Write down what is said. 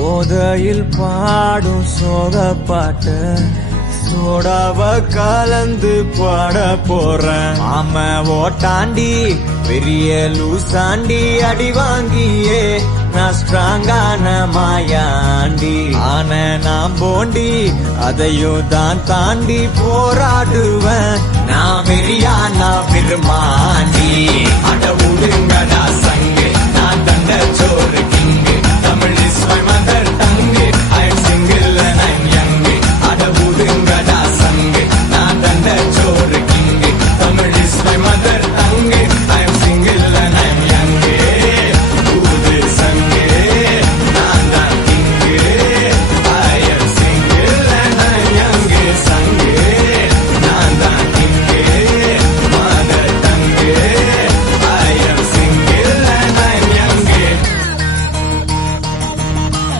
போதையில் பாடும் சோக பாட்டு சோடாவ கலந்து பாட போறேன். ஆம ஓட்டாண்டி பெரிய லூசாண்டி அடி வாங்கியே நான் ஸ்ட்ராங்கான மாயாண்டி. ஆன நான் போண்டி அதையும் தான் தாண்டி போராடுவேன். நான் வெறியா நான் பெருமாண்டி. அட உடுங்கடா சங்க